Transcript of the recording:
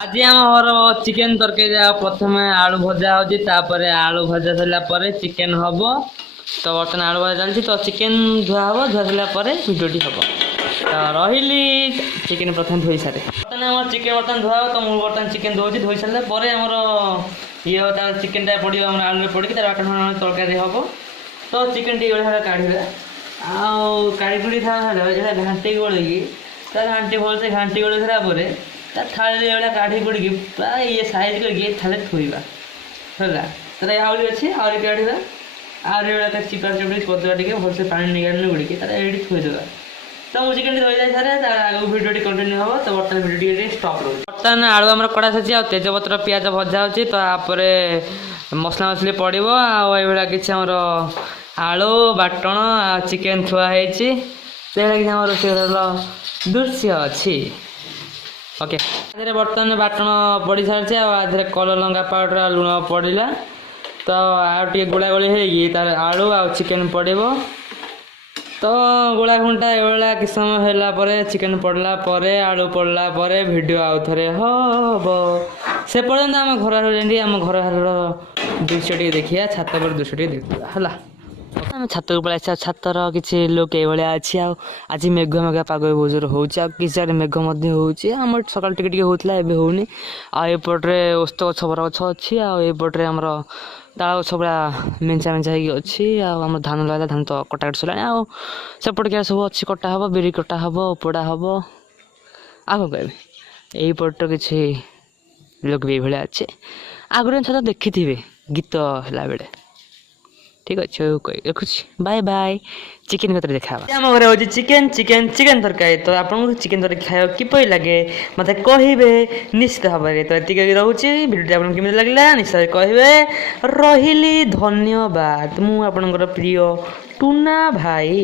ଆଜି ଆମର ଚିକେନ ତରକାରୀ ପ୍ରଥମେ ଆଳୁ ଭଜା ହଉଛି ତାପରେ ଆଳୁ ଭଜା ସରିଲା ପରେ ଚିକେନ ହବ। ତ ବର୍ତ୍ତମାନ ଆଳୁ ଭଜା ଚାଲିଛି ତ ଚିକେନ ଧୁଆ ହବ ଧୁଆ ସରିଲା ପରେ ଭିଡ଼ିଓଟି ହବ। ତ ରହିଲି ଚିକେନ ପ୍ରଥମେ ଧୋଇ ସାରେ ବର୍ତ୍ତମାନ ଆମର ଚିକେନ ବର୍ତ୍ତମାନ ଧୁଆ ହବ ତ ମୁଁ ବର୍ତ୍ତମାନ ଚିକେନ ଧୋଉଛି ଧୋଇ ସାରିଲା ପରେ ଆମର ଇଏ ହବ ତାର ଚିକେନଟା ପଡ଼ିବ ଆମର ଆଳୁରେ ପଡ଼ିକି ତାର ତରକାରୀ ହବ। ତ ଚିକେନ ଟିକେ ଭଳିଆ କାଢ଼ିବା ଆଉ କାଢ଼ି କୁଢ଼ି ଏଇଟା ଘାଣ୍ଟି ଗୋଳେଇକି ତା ଘାଣ୍ଟି ଭଲସେ ଘାଣ୍ଟି ଗୋଳେଇ ସାରିଲା ପରେ ତା ଥାଳିରେ ଏଇଭଳିଆ କାଢ଼ି କୁଡ଼ିକି ପ୍ରାୟ ଇଏ ସାଇଜ୍ କରିକି ଥାଳିରେ ଥୋଇବା ହେଲା। ତାର ଆହୁରି ଅଛି ଆହୁରି କାଢ଼ିବା ଆହୁରି ଏଇଭଳିଆ ଚିପା ଚିପି କରିଦେବା ଟିକେ ଭଲସେ ପାଣି ନିଗାଡ଼ିଲେ ଗୁଡ଼ିକି ତାର ଏଇଠି ଥୋଇଦେବା। ତ ମୁଁ ଚିକେନ୍ ଧୋଇଯାଇ ସାରେ ତାର ଆଗକୁ ଭିଡ଼ିଓଟି କଣ୍ଟିନ୍ୟୁ ହେବ। ତ ବର୍ତ୍ତମାନ ଭିଡ଼ିଓ ଟିକେ ଷ୍ଟପ୍ ରହୁଛି। ବର୍ତ୍ତମାନ ଆଳୁ ଆମର କଡ଼ା ସାରିଛି ଆଉ ତେଜପତ୍ର ପିଆଜ ଭଜା ହେଉଛି ତାପରେ ମସଲା ମସଲି ପଡ଼ିବ ଆଉ ଏଇଭଳିଆ କିଛି ଆମର ଆଳୁ ବାଟଣ ଆଉ ଚିକେନ୍ ଥୁଆ ହେଇଛି ସେଇଭଳିଆ କିଛି ଆମର ରୋଷେଇର ଦୃଶ୍ୟ ଅଛି। ଓକେ ଆଧିରେ ବର୍ତ୍ତମାନ ବାଟଣ ପଡ଼ି ସାରିଛି ଆଉ ଆଧିରେ କଲର୍ ଲଙ୍କା ପାଉଡ଼ର ଆଉ ଲୁଣ ପଡ଼ିଲା। ତ ଆଉ ଟିକେ ଗୋଳା ଗୋଳି ହେଇକି ତାର ଆଳୁ ଆଉ ଚିକେନ୍ ପଡ଼ିବ। ତ ଗୋଳା ଘୁଣ୍ଟା ଏଇଭଳିଆ କିଛି ସମୟ ହେଲା ପରେ ଚିକେନ୍ ପଡ଼ିଲା ପରେ ଆଳୁ ପଡ଼ିଲା ପରେ ଭିଡ଼ିଓ ଆଉ ଥରେ ହବ। ସେ ପର୍ଯ୍ୟନ୍ତ ଆମ ଘର ଯେମିତି ଆମ ଘର ଦୃଶ୍ୟ ଟିକେ ଦେଖିବା ଛାତ ଉପରେ ଦୃଶ୍ୟ ଟିକେ ଦେଖିବା ହେଲା। ଆମେ ଛାତକୁ ପଳେଇ ଆସିବା ଛାତର କିଛି ଲୁକ୍ ଏଇଭଳିଆ ଅଛି ଆଉ ଆଜି ମେଘୁଆ ମେଘୁଆ ପାଗ ବହୁତ ଜୋର ହେଉଛି ଆଉ କିଛି ଜାଗାରେ ମେଘ ମଧ୍ୟ ହେଉଛି ଆମର ସକାଳୁ ଟିକେ ଟିକେ ହେଉଥିଲା ଏବେ ହେଉନି। ଆଉ ଏପଟରେ ଓସ୍ତ ଗଛ ବର ଗଛ ଅଛି ଆଉ ଏପଟରେ ଆମର ତାଳ ଗଛ ପୁରା ମେଞ୍ଚା ମେଞ୍ଚା ହେଇକି ଅଛି ଆଉ ଆମର ଧାନ ଲଗାଇଲା ଧାନ ତ କଟା କଟି ସରିଲାଣି ଆଉ ସେପଟେ କିଏ ସବୁ ଅଛି କଟା ହେବ ବିରି କଟା ହେବ ଉପଡ଼ା ହେବ ଆଉ କ'ଣ କହିବି ଏଇପଟ କିଛି ଲୋକ ବି ଏଇଭଳିଆ ଅଛି ଆଗରୁ ଛାତ ଦେଖିଥିବେ ଗୀତ ହେଲା ବେଳେ। ଠିକ୍ ଅଛି ରଖୁଛି ବାଏ ବାଏ ଚିକେନ୍ କତିରେ ଦେଖା ହେବା। ଆମ ଘରେ ହେଉଛି ଚିକେନ୍ ଚିକେନ୍ ଚିକେନ୍ ତରକାରୀ। ତ ଆପଣଙ୍କୁ ଚିକେନ୍ ତରକାରୀ ଖାଇବାକୁ କିପରି ଲାଗେ ମୋତେ କହିବେ ନିଶ୍ଚିତ ଭାବରେ। ତ ଏତିକି ରହୁଛି ଭିଡ଼ିଓଟି ଆପଣଙ୍କୁ କେମିତି ଲାଗିଲା ନିଶ୍ଚୟ କହିବେ। ରହିଲି ଧନ୍ୟବାଦ ମୁଁ ଆପଣଙ୍କର ପ୍ରିୟ ଟୁନା ଭାଇ।